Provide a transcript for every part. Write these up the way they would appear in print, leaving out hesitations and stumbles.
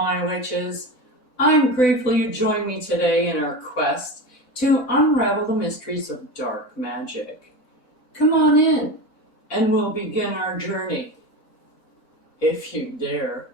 my witches. I'm grateful you joined me today in our quest to unravel the mysteries of dark magic. Come on in, and we'll begin our journey, if you dare.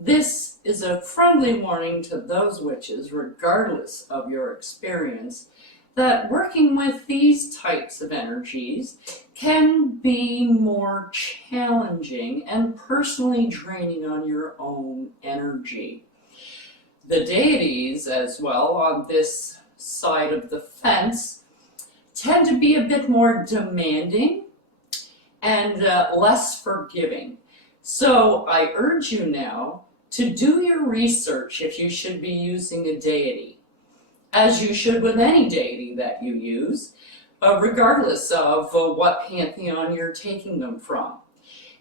This is a friendly warning to those witches, regardless of your experience, that working with these types of energies can be more challenging and personally draining on your own energy. The deities, as well, on this side of the fence, tend to be a bit more demanding and less forgiving. So I urge you now to do your research if you should be using a deity, as you should with any deity that you use, regardless of what pantheon you're taking them from.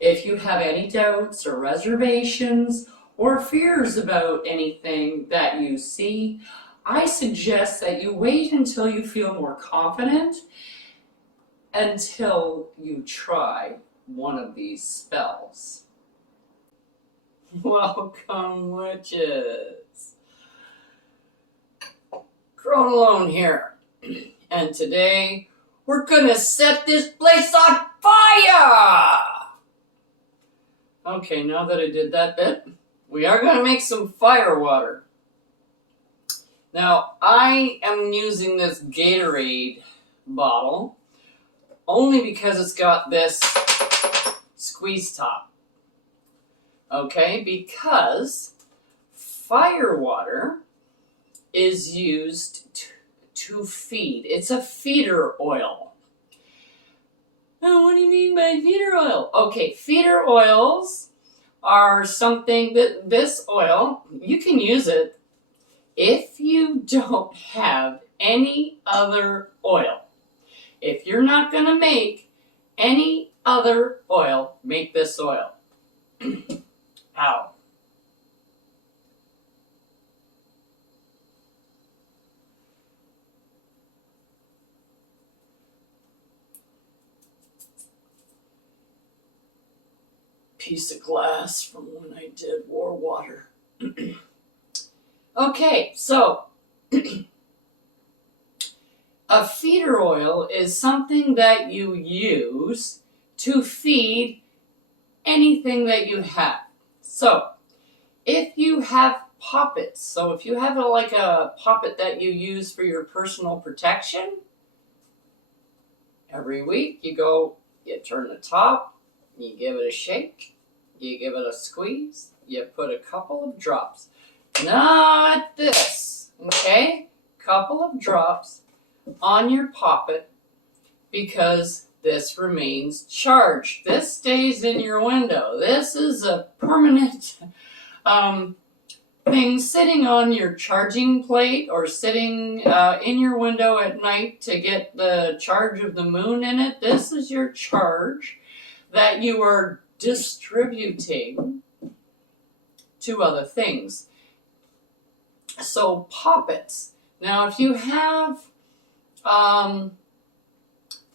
If you have any doubts or reservations or fears about anything that you see, I suggest that you wait until you feel more confident until you try one of these spells. Welcome, witches. Crone Alone here, and today we're gonna set this place on fire! Okay, now that I did that bit, we are gonna make some fire water. Now, I am using this Gatorade bottle only because it's got this squeeze top. Okay, because fire water is used to feed. It's a feeder oil. Oh, what do you mean by feeder oil? Okay, feeder oils are something that this oil, you can use it if you don't have any other oil. If you're not going to make any other oil, make this oil. Ow. Piece of glass from when I did war water. Okay, so a feeder oil is something that you use to feed anything that you have. So, if you have poppets, so if you have a poppet that you use for your personal protection, every week you turn the top, you give it a shake, you give it a squeeze, you put a couple of drops. Not this, okay? Couple of drops on your poppet because this remains charged. This stays in your window. This is a permanent thing sitting on your charging plate or sitting in your window at night to get the charge of the moon in it. This is your charge that you are distributing to other things. So poppets. Now if you have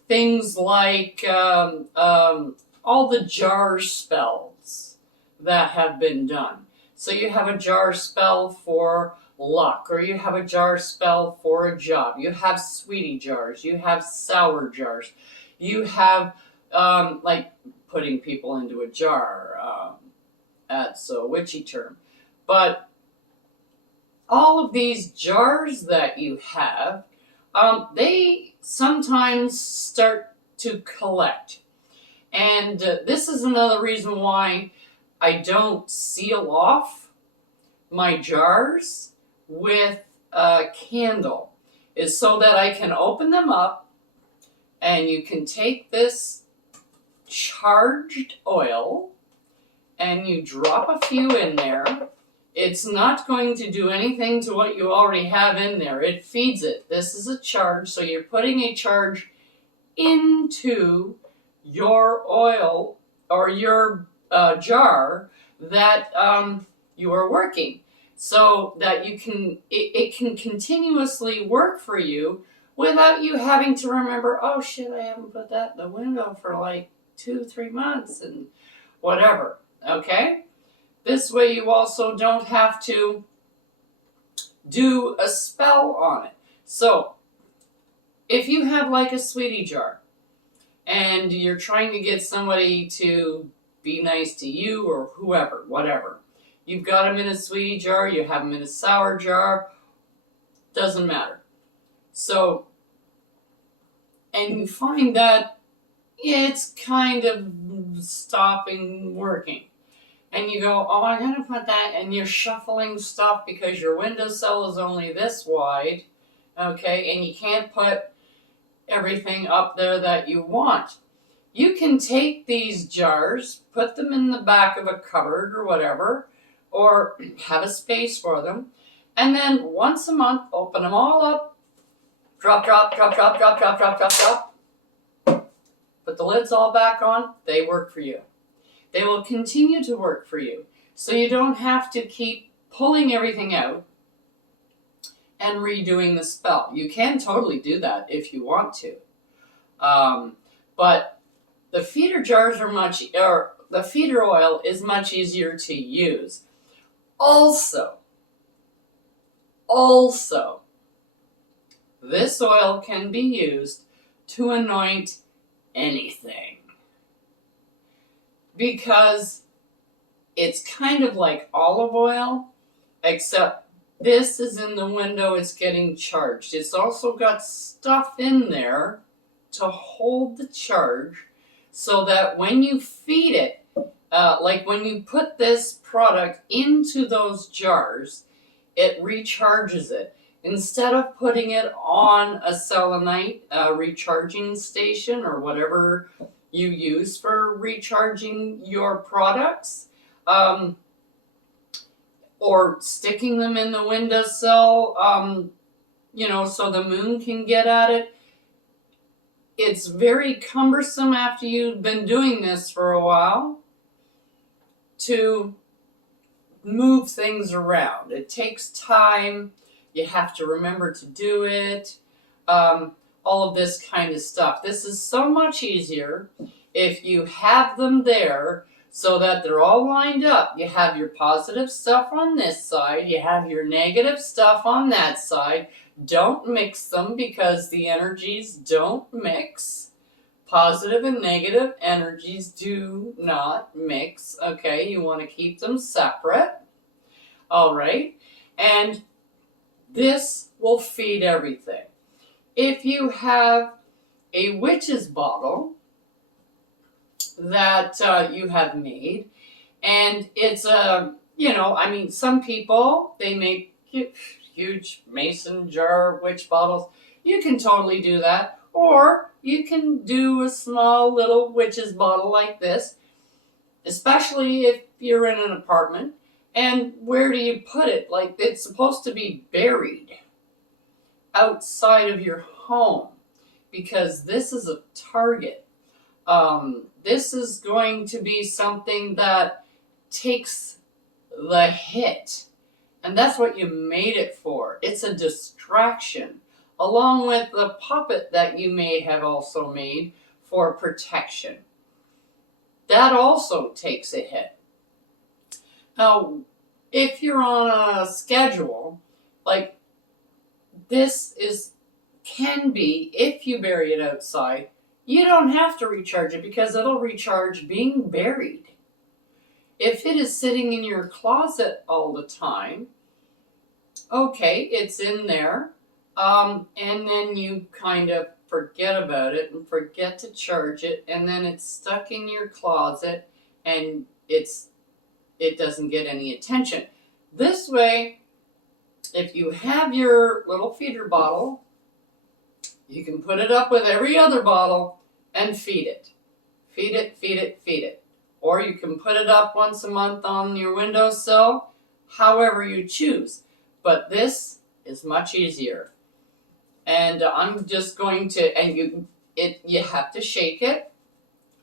things like all the jar spells that have been done. So you have a jar spell for luck, or you have a jar spell for a job. You have sweetie jars. You have sour jars. You have like putting people into a jar. That's a witchy term. But all of these jars that you have, they sometimes start to collect. And this is another reason why I don't seal off my jars with a candle, is so that I can open them up and you can take this charged oil and you drop a few in there. It's not going to do anything to what you already have in there. It feeds it. This is a charge, so you're putting a charge into your oil or your jar that you are working. so that it can continuously work for you without you having to remember, oh shit, I haven't put that in the window for like 2-3 months and whatever. Okay? This way you also don't have to do a spell on it. So, if you have like a sweetie jar and you're trying to get somebody to be nice to you or whoever, whatever, you've got them in a sweetie jar, you have them in a sour jar, doesn't matter. So, and you find that it's kind of stopping working. And you go, oh, I'm going to put that, and you're shuffling stuff because your windowsill is only this wide, okay, and you can't put everything up there that you want. You can take these jars, put them in the back of a cupboard or whatever, or have a space for them, and then once a month, open them all up, drop, drop, drop, drop, drop, drop, drop, drop, drop, put the lids all back on, they work for you. They will continue to work for you. So you don't have to keep pulling everything out and redoing the spell. You can totally do that if you want to. But the feeder jars or the feeder oil is much easier to use. Also, this oil can be used to anoint anything. Because it's kind of like olive oil, except this is in the window, it's getting charged. It's also got stuff in there to hold the charge so that when you feed it, like when you put this product into those jars, it recharges it. Instead of putting it on a selenite recharging station or whatever you use for recharging your products, or sticking them in the windowsill, so the moon can get at it. It's very cumbersome after you've been doing this for a while to move things around. It takes time. You have to remember to do it. All of this kind of stuff. This is so much easier if you have them there so that they're all lined up. You have your positive stuff on this side, you have your negative stuff on that side. Don't mix them because the energies don't mix. Positive and negative energies do not mix, okay? You want to keep them separate. All right? And this will feed everything. If you have a witch's bottle that you have made, and it's some people, they make huge mason jar witch bottles. You can totally do that. Or you can do a small little witch's bottle like this, especially if you're in an apartment. And where do you put it? Like, it's supposed to be buried outside of your home, because this is a target. This is going to be something that takes the hit, and that's what you made it for. It's a distraction, along with the puppet that you may have also made for protection. That also takes a hit. Now, if you're on a schedule, like this can be, if you bury it outside, you don't have to recharge it because it'll recharge being buried. If it is sitting in your closet all the time, okay, it's in there, and then you kind of forget about it and forget to charge it, and then it's stuck in your closet and it doesn't get any attention. This way, if you have your little feeder bottle, you can put it up with every other bottle and feed it. Feed it, feed it, feed it. Or you can put it up once a month on your windowsill, however you choose. But this is much easier. And I'm just going to, and you have to shake it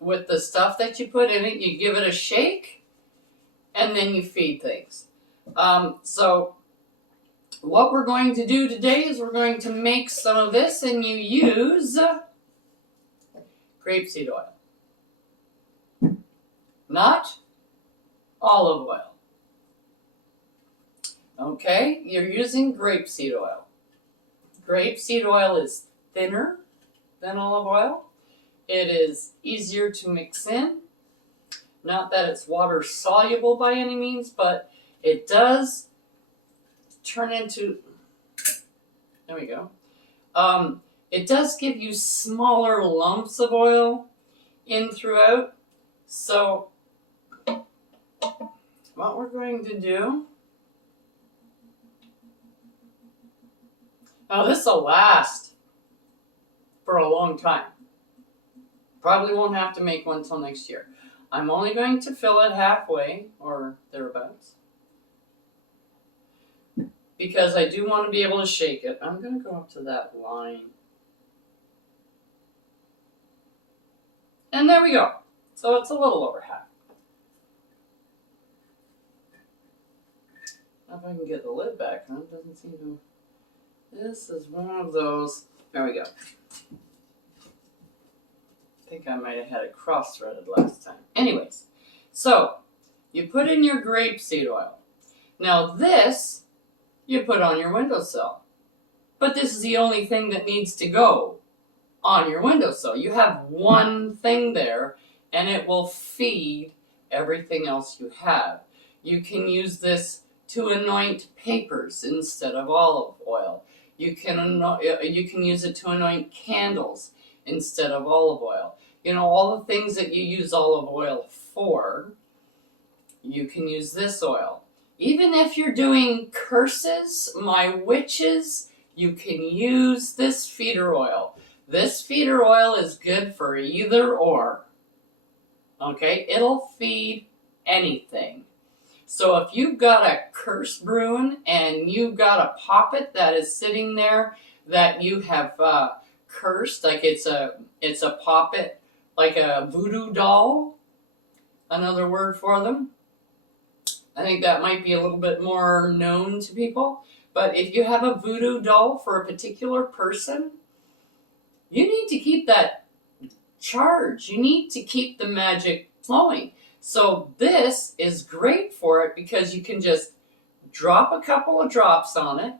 with the stuff that you put in it. You give it a shake, and then you feed things. So what we're going to do today is we're going to make some of this, and you use grapeseed oil, not olive oil. Okay, you're using grapeseed oil. Grapeseed oil is thinner than olive oil. It is easier to mix in. Not that it's water soluble by any means, but it does turn into, there we go. It does give you smaller lumps of oil in throughout. So what we're going to do, now this will last for a long time. Probably won't have to make one till next year. I'm only going to fill it halfway or thereabouts, because I do want to be able to shake it. I'm going to go up to that line. And there we go. So it's a little over half. Now if I can get the lid back on, it doesn't seem to. This is one of those. There we go. I think I might have had it cross-threaded last time. Anyways, so you put in your grapeseed oil. Now this you put on your windowsill. But this is the only thing that needs to go on your windowsill. You have one thing there, and it will feed everything else you have. You can use this to anoint papers instead of olive oil. You can use it to anoint candles instead of olive oil. You know, all the things that you use olive oil for, you can use this oil. Even if you're doing curses, my witches, you can use this feeder oil. This feeder oil is good for either or. Okay, it'll feed anything. So if you've got a curse brewing and you've got a poppet that is sitting there that you have cursed, like it's a poppet, like a voodoo doll, another word for them. I think that might be a little bit more known to people. But if you have a voodoo doll for a particular person, you need to keep that charge. You need to keep the magic flowing. So this is great for it because you can just drop a couple of drops on it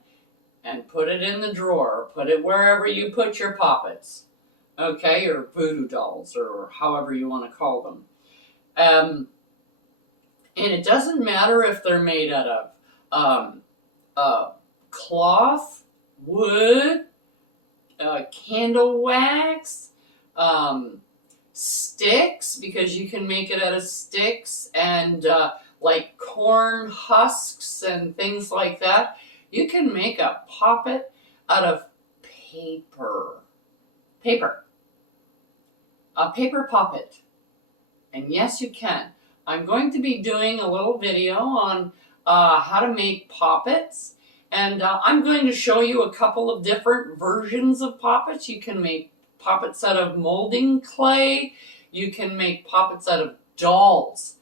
and put it in the drawer. Put it wherever you put your poppets. Okay, or voodoo dolls, or however you want to call them. And it doesn't matter if they're made out of cloth, wood, candle wax, sticks, because you can make it out of sticks, and like corn husks and things like that. You can make a poppet out of paper. A paper poppet. And yes, you can. I'm going to be doing a little video on how to make poppets. And I'm going to show you a couple of different versions of poppets. You can make poppets out of molding clay. You can make poppets out of dolls.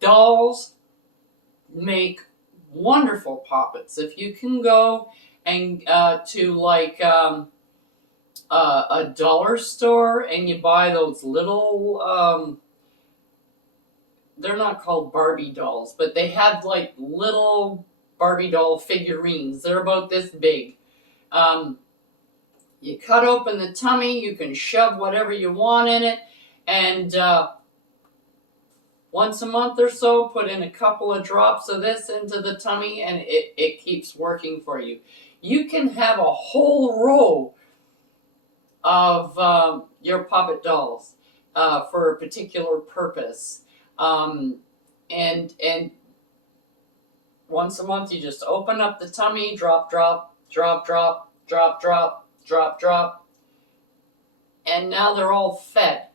Dolls make wonderful poppets. If you can go and to like a dollar store and you buy those little, they're not called Barbie dolls, but they have like little Barbie doll figurines. They're about this big. You cut open the tummy, you can shove whatever you want in it, and once a month or so, put in a couple of drops of this into the tummy, and it keeps working for you. You can have a whole row of your poppet dolls for a particular purpose. And once a month, you just open up the tummy, drop, drop, drop, drop, drop, drop, drop, drop, and now they're all fed.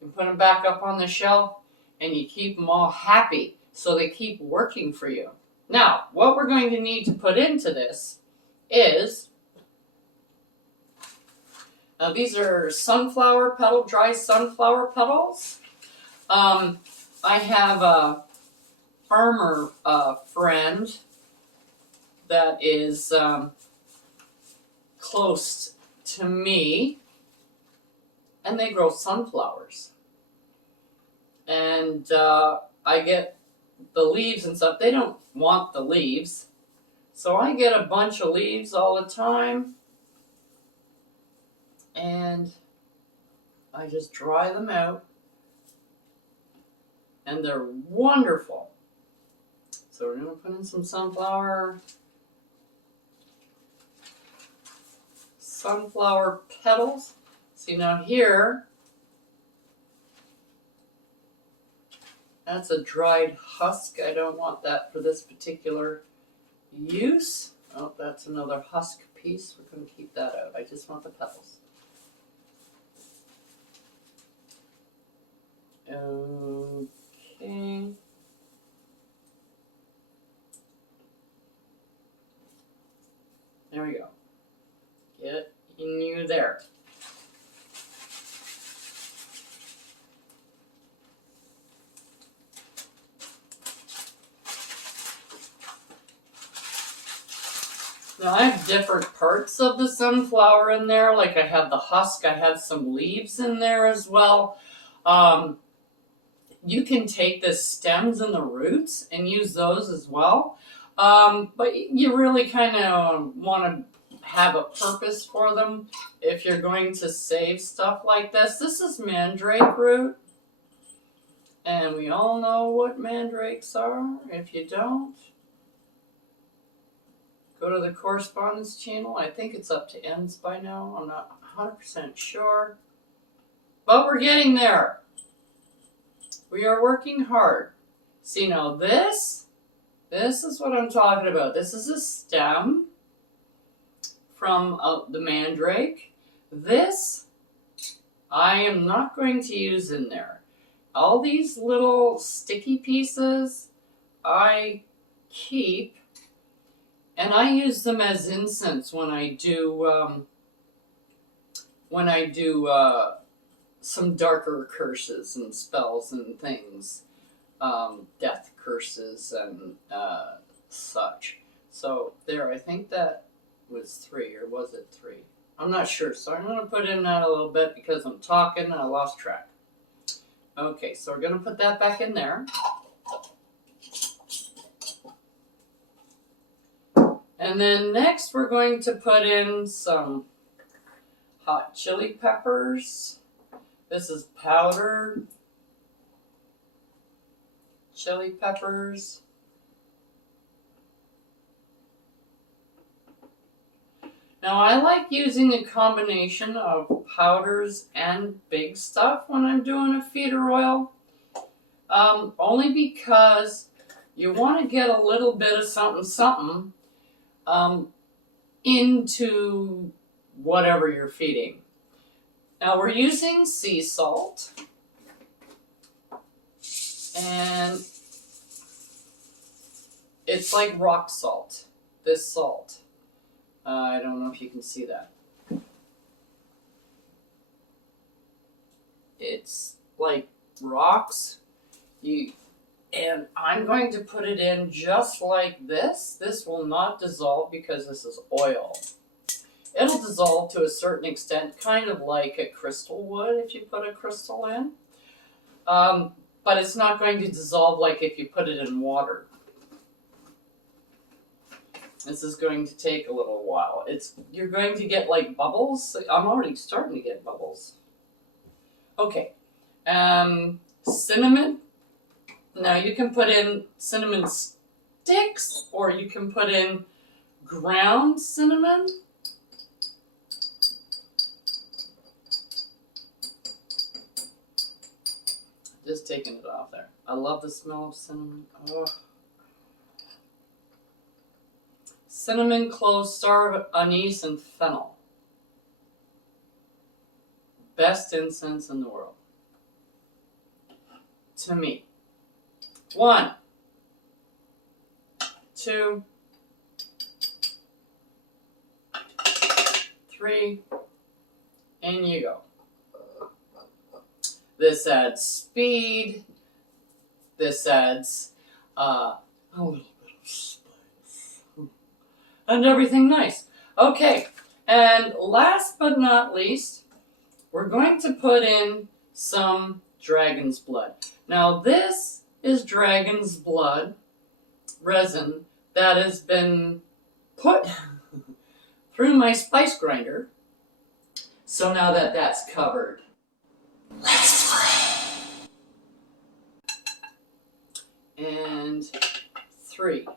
You put them back up on the shelf, and you keep them all happy, so they keep working for you. Now, what we're going to need to put into this is, now these are sunflower petal, dry sunflower petals. I have farmer friend that is close to me, and they grow sunflowers. And I get the leaves and stuff. They don't want the leaves, so I get a bunch of leaves all the time, and I just dry them out, and they're wonderful. So we're going to put in some sunflower petals. See, now here, that's a dried husk. I don't want that for this particular use. Oh, that's another husk piece. We're going to keep that out. I just want the petals. Okay. There we go. Get in you there. Now I have different parts of the sunflower in there. Like I have the husk, I have some leaves in there as well. You can take the stems and the roots and use those as well. But you really kind of want to have a purpose for them if you're going to save stuff like this. This is mandrake root. And we all know what mandrakes are. If you don't, go to the correspondence channel. I think it's up to ends by now. I'm not 100% sure. But we're getting there. We are working hard. See, now this is what I'm talking about. This is a stem from the mandrake. This, I am not going to use in there. All these little sticky pieces, I keep, and I use them as incense when I do some darker curses and spells and things, death curses and such. So there, I think that was 3, or was it 3? I'm not sure, so I'm going to put in that a little bit because I'm talking and I lost track. Okay, so we're going to put that back in there. And then next we're going to put in some hot chili peppers. This is powdered chili peppers. Now I like using a combination of powders and big stuff when I'm doing a feeder oil. Only because you want to get a little bit of something into whatever you're feeding. Now we're using sea salt, and it's like rock salt, this salt. I don't know if you can see that. It's like rocks. And I'm going to put it in just like this. This will not dissolve because this is oil. It'll dissolve to a certain extent, kind of like a crystal would if you put a crystal in. But it's not going to dissolve like if you put it in water. This is going to take a little while. You're going to get like bubbles. I'm already starting to get bubbles. Okay. Cinnamon. Now you can put in cinnamon sticks, or you can put in ground cinnamon. Just taking it off there. I love the smell of cinnamon. Oh. Cinnamon, cloves, star anise, and fennel. Best incense in the world. To me. 1, 2, 3, and you go. This adds speed. This adds a little bit of spice, and everything nice. Okay, and last but not least, we're going to put in some dragon's blood. Now this is dragon's blood resin that has been put through my spice grinder. So now that that's covered, let's play. And 3.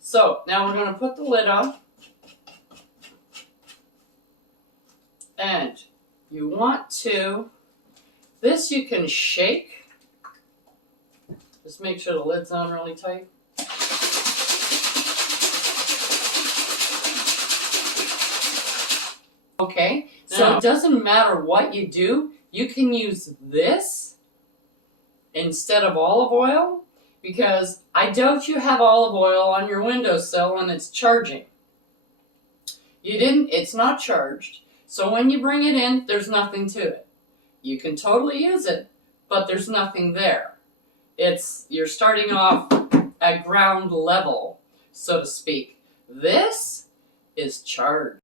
So now we're going to put the lid on. And you want to, this you can shake. Just make sure the lid's on really tight. Okay, so it doesn't matter what you do, you can use this instead of olive oil, because I doubt you have olive oil on your windowsill and it's charging. It's not charged, so when you bring it in, there's nothing to it. You can totally use it, but there's nothing there. You're starting off at ground level, so to speak. This is charged.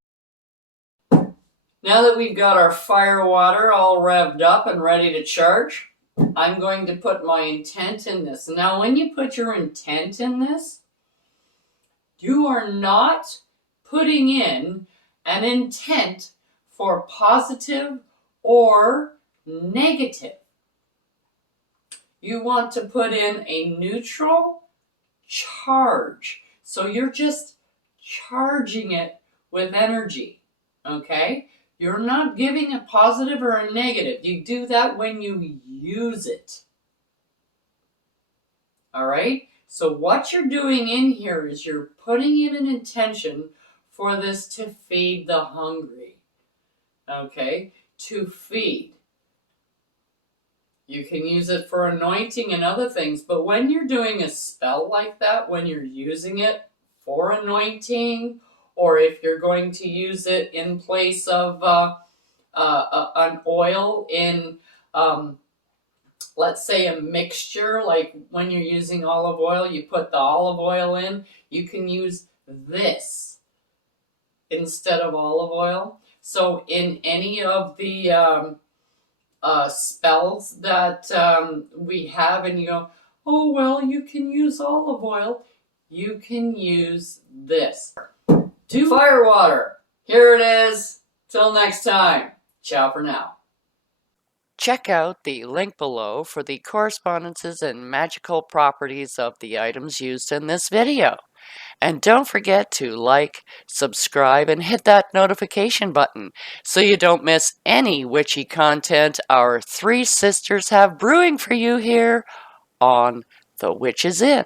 Now that we've got our fire water all revved up and ready to charge, I'm going to put my intent in this. Now, when you put your intent in this, you are not putting in an intent for positive or negative. You want to put in a neutral charge. So you're just charging it with energy, okay? You're not giving a positive or a negative. You do that when you use it. All right? So what you're doing in here is you're putting in an intention for this to feed the hungry. Okay? To feed. You can use it for anointing and other things, but when you're doing a spell like that, when you're using it for anointing, or if you're going to use it in place of an oil in, let's say, a mixture, like when you're using olive oil, you put the olive oil in, you can use this instead of olive oil. So in any of the spells that we have, and you go, oh, well, you can use olive oil, you can use this. To fire water. Here it is. Till next time. Ciao for now. Check out the link below for the correspondences and magical properties of the items used in this video. And don't forget to like, subscribe, and hit that notification button so you don't miss any witchy content our 3 sisters have brewing for you here on The Witches Inn.